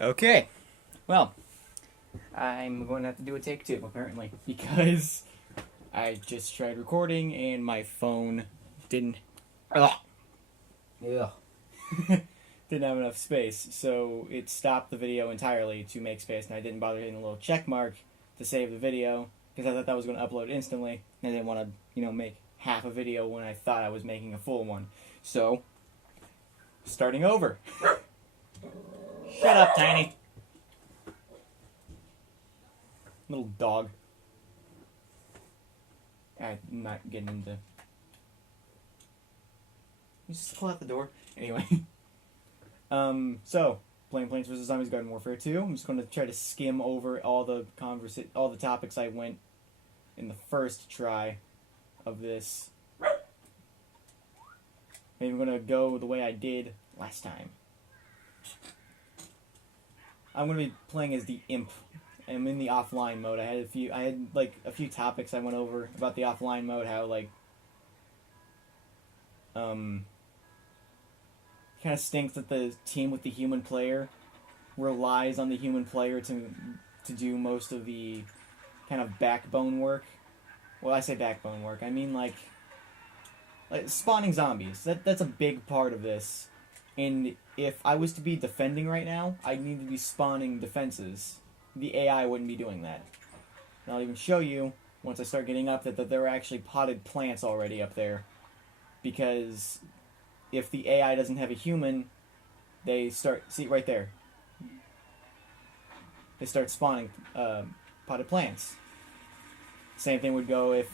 Okay, well, I'm going to have to do a take two, apparently, because I just tried recording and my phone didn't. Ugh, ugh, didn't have enough space, so it stopped the video entirely to make space, and I didn't bother hitting the little check mark to save the video because I thought that was going to upload instantly, and I didn't want to, make half a video when I thought I was making a full one. So, starting over. Shut up, Tiny. Little dog. I'm not getting into. You just pull out the door. Anyway. So playing Plants vs Zombies Garden Warfare 2. I'm just going to try to skim over all the topics I went in the first try of this. Maybe I'm going to go the way I did last time. I'm going to be playing as the Imp. I'm in the offline mode. I had a few topics I went over about the offline mode, how kind of stinks that the team with the human player relies on the human player to do most of the kind of backbone work. Well, I say backbone work. I mean like spawning zombies. That's a big part of this. And if I was to be defending right now, I'd need to be spawning defenses. The AI wouldn't be doing that. And I'll even show you, once I start getting up, that there are actually potted plants already up there. Because if the AI doesn't have a human, they start... See, right there. They start spawning potted plants. Same thing would go if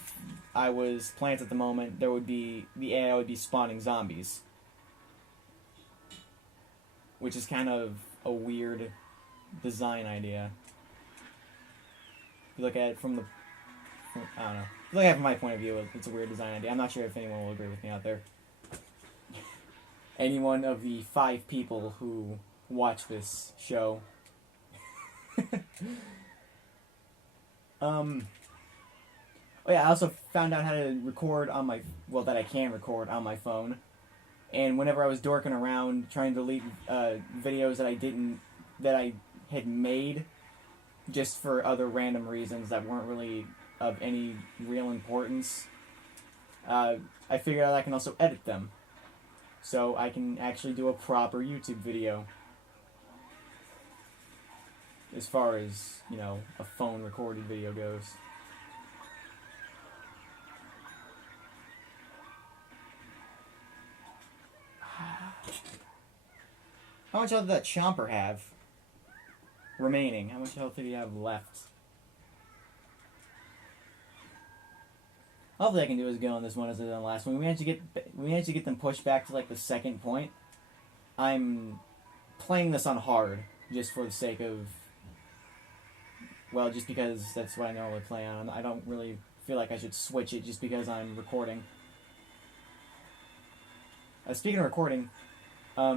I was plants at the moment. The AI would be spawning zombies. Which is kind of a weird design idea. If you look at it I don't know. If you look at it from my point of view, it's a weird design idea. I'm not sure if anyone will agree with me out there. Any one of the 5 people who watch this show. Oh yeah, I also found out how to record on my... Well, that I can record on my phone. And whenever I was dorking around trying to delete videos that I had made just for other random reasons that weren't really of any real importance, I figured out I can also edit them. So I can actually do a proper YouTube video. As far as, a phone recorded video goes. How much health did that Chomper have remaining? How much health did he have left? Hopefully I can do as good on this one as I did on the last one. We managed to get them pushed back to the second point. I'm playing this on hard just for the sake of... Well, just because that's what I normally play on. I don't really feel like I should switch it just because I'm recording. Speaking of recording, I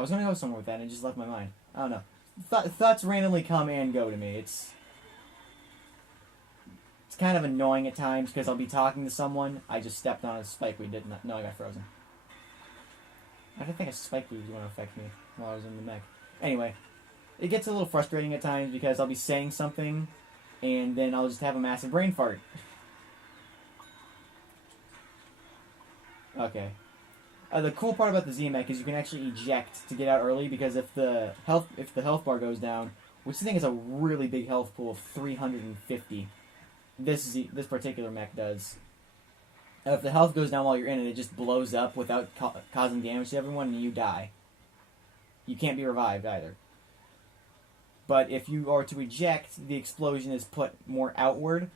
was going to go somewhere with that and it just left my mind. I don't know. Thoughts randomly come and go to me. It's kind of annoying at times because I'll be talking to someone. I just stepped on a spikeweed. Didn't know I got frozen. I didn't think a spikeweed was going to affect me while I was in the mech. Anyway, it gets a little frustrating at times because I'll be saying something and then I'll just have a massive brain fart. Okay. The cool part about the Z-Mech is you can actually eject to get out early because if the health bar goes down, which I think is a really big health pool of 350, this particular mech does. If the health goes down while you're in it, it just blows up without causing damage to everyone and you die. You can't be revived either. But if you are to eject, the explosion is put more outward,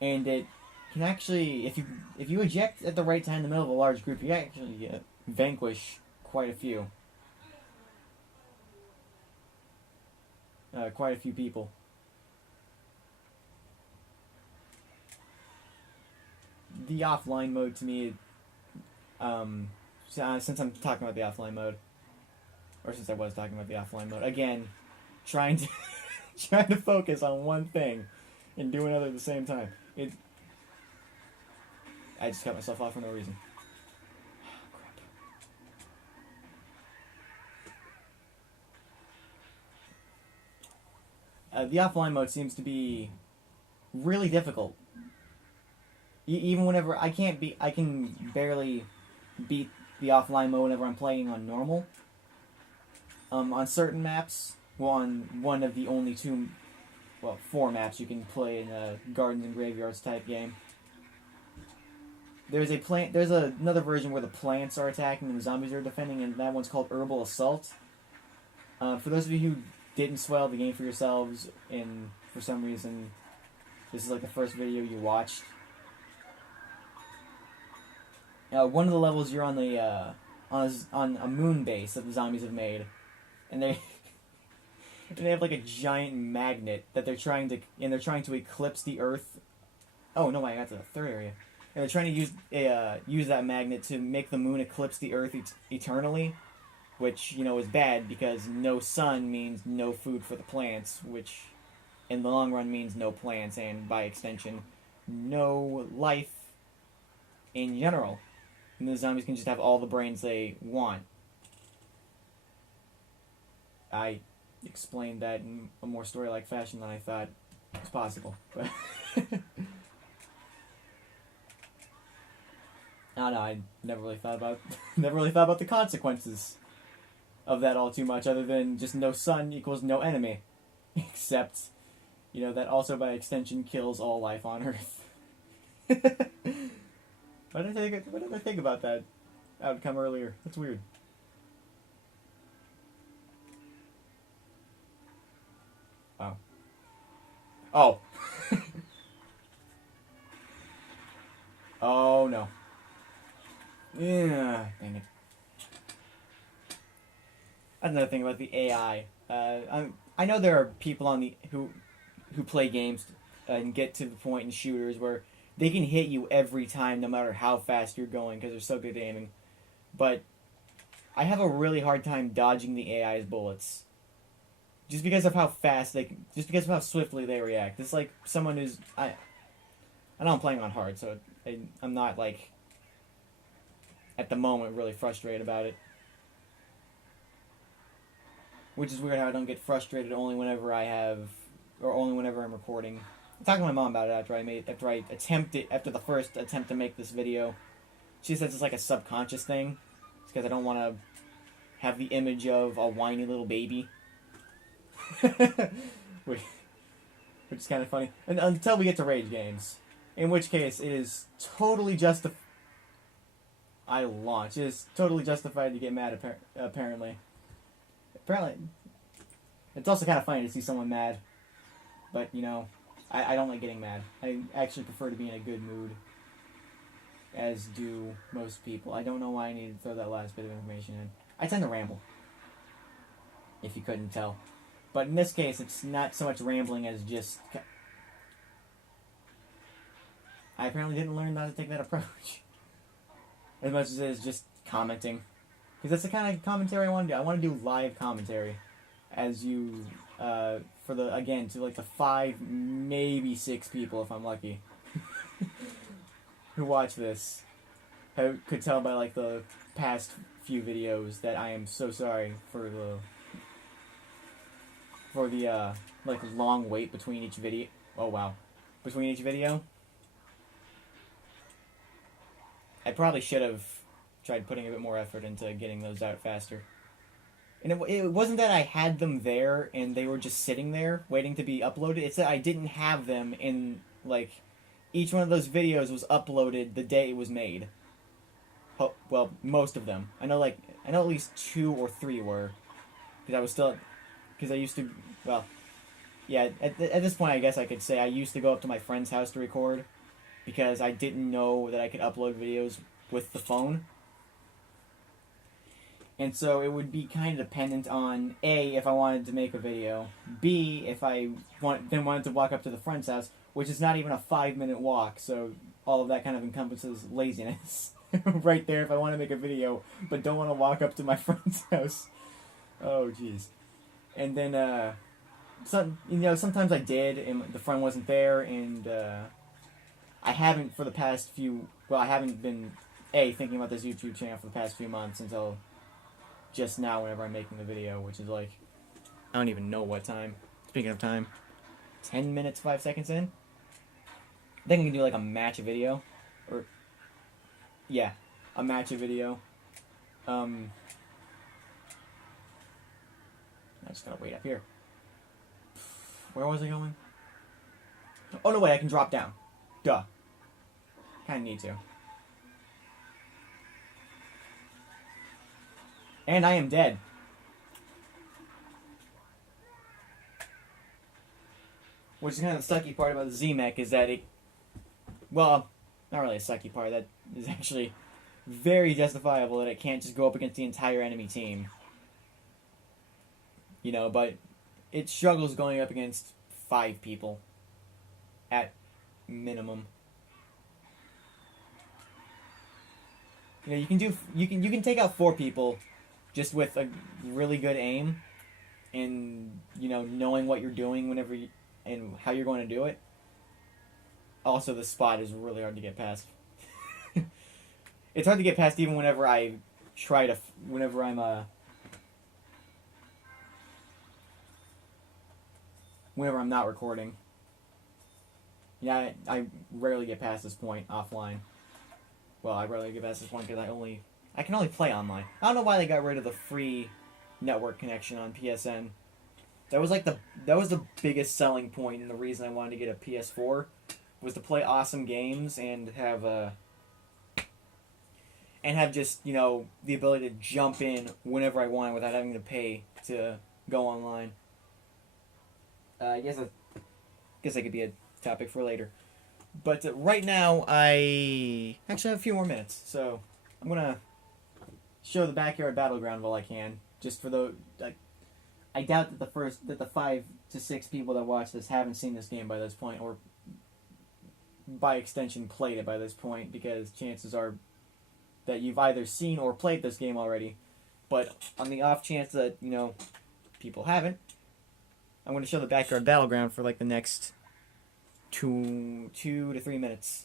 and it can actually, if you eject at the right time in the middle of a large group, you actually vanquish quite a few. Quite a few people. The offline mode to me, since I'm talking about the offline mode, or since I was talking about the offline mode, again, trying to focus on one thing and do another at the same time. I just cut myself off for no reason. the offline mode seems to be really difficult. Even whenever I can barely beat the offline mode whenever I'm playing on normal. On certain maps, well, on one of the only four maps you can play in a Gardens and Graveyards type game. There's another version where the plants are attacking and the zombies are defending, and that one's called Herbal Assault. For those of you who didn't swell the game for yourselves, and for some reason this is like the first video you watched, one of the levels you're on the on a moon base that the zombies have made, and they have like a giant magnet that they're trying to eclipse the Earth. Oh no, I got to the third area. And they're trying to use that magnet to make the moon eclipse the Earth eternally, which, is bad because no sun means no food for the plants, which in the long run means no plants and, by extension, no life in general. And the zombies can just have all the brains they want. I explained that in a more story-like fashion than I thought was possible. But I don't know, I never really thought about the consequences of that all too much, other than just no sun equals no enemy. Except, that also by extension kills all life on Earth. Why did I think about that outcome earlier? That's weird. Oh. Oh. Oh no. Yeah, dang it. That's another thing about the AI. I know there are people who play games and get to the point in shooters where they can hit you every time, no matter how fast you're going, because they're so good at aiming. But I have a really hard time dodging the AI's bullets, just because of how swiftly they react. It's like someone who's I know I'm playing on hard, so I'm not like, at the moment, really frustrated about it. Which is weird how I don't get frustrated only whenever I'm recording. I'm talking to my mom about it after the first attempt to make this video. She says it's like a subconscious thing. It's because I don't want to have the image of a whiny little baby. which is kind of funny. And until we get to rage games. In which case, it is totally justified. It is totally justified to get mad, apparently. It's also kind of funny to see someone mad. But, I don't like getting mad. I actually prefer to be in a good mood. As do most people. I don't know why I needed to throw that last bit of information in. I tend to ramble. If you couldn't tell. But in this case, it's not so much rambling as just... I apparently didn't learn how to take that approach. As much as it is just commenting. Because that's the kind of commentary I want to do. I want to do live commentary. As you, to like the 5, maybe 6 people, if I'm lucky, who watch this, could tell by like the past few videos that I am so sorry for the like long wait between each video. Oh wow. Between each video. I probably should have tried putting a bit more effort into getting those out faster. And it wasn't that I had them there and they were just sitting there waiting to be uploaded. It's that I didn't have them in, like, each one of those videos was uploaded the day it was made. Well, most of them. I know at least 2 or 3 were. Because I used to, well, yeah, at this point I guess I could say I used to go up to my friend's house to record. Because I didn't know that I could upload videos with the phone. And so it would be kind of dependent on, A, if I wanted to make a video, B, if I wanted to walk up to the friend's house, which is not even a 5-minute walk, so all of that kind of encompasses laziness. Right there, if I want to make a video, but don't want to walk up to my friend's house. Oh, jeez. And then, sometimes I did, and the friend wasn't there, and, I haven't for the past few... Well, I haven't been, A, thinking about this YouTube channel for the past few months until just now whenever I'm making the video, which is like... I don't even know what time. Speaking of time. 10 minutes, 5 seconds in. I think we can do like a match video. Or, yeah, a match video. I just gotta wait up here. Where was I going? Oh, no, wait, I can drop down. Duh. Kinda need to. And I am dead. Which is kind of the sucky part about the Z-Mech is that it... Well, not really a sucky part. That is actually very justifiable that it can't just go up against the entire enemy team. You know, but it struggles going up against 5 people. At minimum. You know, you can take out 4 people just with a really good aim and, you know, knowing what you're doing whenever you, and how you're going to do it. Also, the spot is really hard to get past. It's hard to get past even whenever I try to, whenever I'm not recording. Yeah, I rarely get past this point offline. Well, I rarely get past this point because I can only play online. I don't know why they got rid of the free network connection on PSN. That was the biggest selling point and the reason I wanted to get a PS4 was to play awesome games and have just, you know, the ability to jump in whenever I want without having to pay to go online. I guess that could be a topic for later. But right now, I actually have a few more minutes, so I'm gonna show the backyard battleground while I can. Just for the, I doubt that the 5 to 6 people that watch this haven't seen this game by this point, or by extension played it by this point, because chances are that you've either seen or played this game already. But on the off chance that, you know, people haven't, I'm going to show the backyard battleground for like the next 2 to 3 minutes,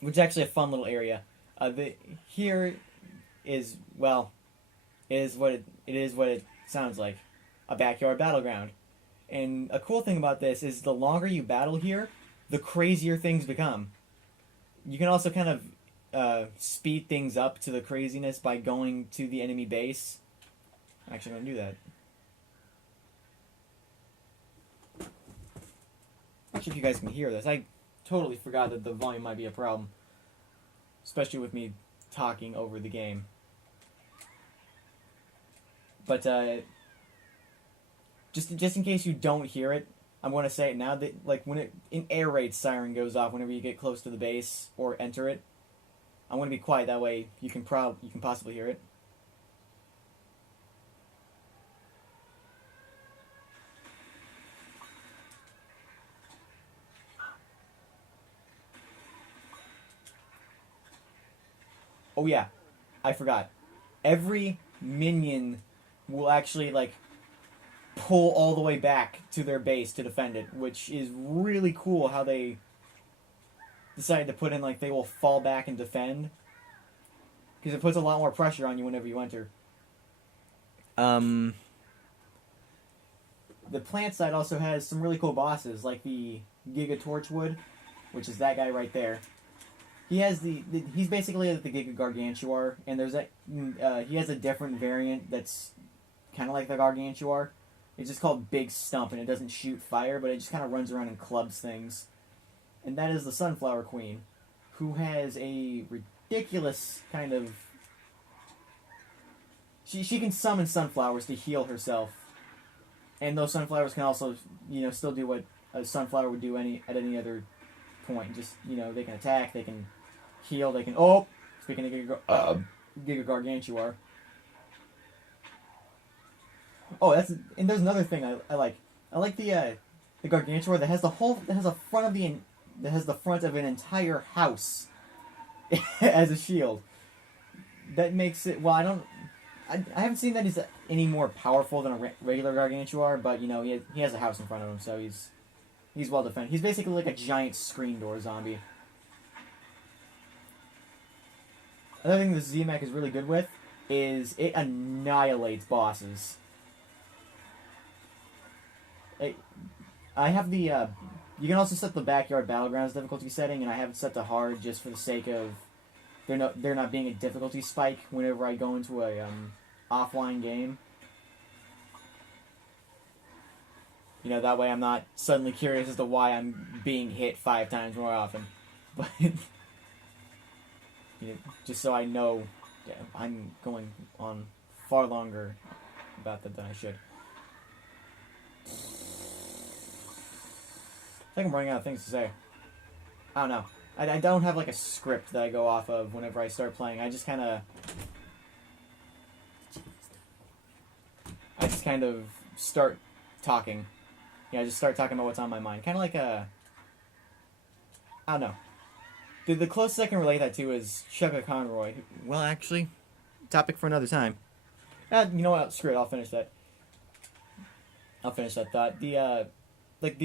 which is actually a fun little area. Here is, well, it is what it sounds like, a backyard battleground. And a cool thing about this is the longer you battle here, the crazier things become. You can also kind of speed things up to the craziness by going to the enemy base. I'm actually going to do that. Not sure if you guys can hear this. I totally forgot that the volume might be a problem, especially with me talking over the game. But just in case you don't hear it, I'm going to say it now. That like when an air raid siren goes off whenever you get close to the base or enter it, I'm going to be quiet. That way you can possibly hear it. Oh yeah, I forgot. Every minion will actually like pull all the way back to their base to defend it, which is really cool how they decided to put in like they will fall back and defend, because it puts a lot more pressure on you whenever you enter. The plant side also has some really cool bosses, like the Giga Torchwood, which is that guy right there. He has he's basically like the Giga Gargantuar, and there's he has a different variant that's kind of like the Gargantuar. It's just called Big Stump, and it doesn't shoot fire, but it just kind of runs around and clubs things. And that is the Sunflower Queen, who has a ridiculous kind of... She can summon sunflowers to heal herself. And those sunflowers can also, you know, still do what a sunflower would do at any other point. Just, you know, they can attack, they can heal, they can... Oh! Speaking of Giga Gargantuar. Oh, and there's another thing I like. I like the Gargantuar that has the front of an entire house as a shield. That makes it... Well, I haven't seen that he's any more powerful than a regular Gargantuar, but, you know, he has a house in front of him, so he's well defended. He's basically like a giant screen door zombie. Another thing the Z-Mech is really good with is it annihilates bosses. I have the. You can also set the backyard battlegrounds difficulty setting, and I have it set to hard just for the sake of there not being a difficulty spike whenever I go into a offline game. You know, that way I'm not suddenly curious as to why I'm being hit 5 times more often. But you know, just so I know, yeah, I'm going on far longer about that than I should. I think I'm running out of things to say. I don't know. I don't have like a script that I go off of whenever I start playing. I just kind of start talking. Yeah, I just start talking about what's on my mind. Kind of like a... I don't know. The closest I can relate that to is Chugga Conroy. Well, actually, topic for another time. You know what? Screw it. I'll finish that thought. The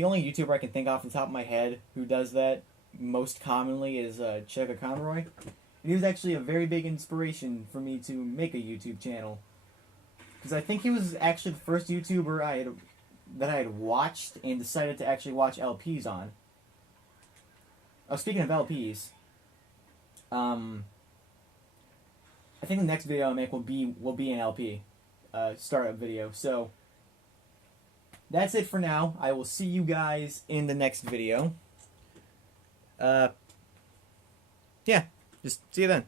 only YouTuber I can think off the top of my head who does that most commonly is Chugga Conroy. And he was actually a very big inspiration for me to make a YouTube channel. Because I think he was actually the first YouTuber that I had watched and decided to actually watch LPs on. Oh, speaking of LPs, I think the next video I make will be an LP startup video. So that's it for now. I will see you guys in the next video. Yeah, just see you then.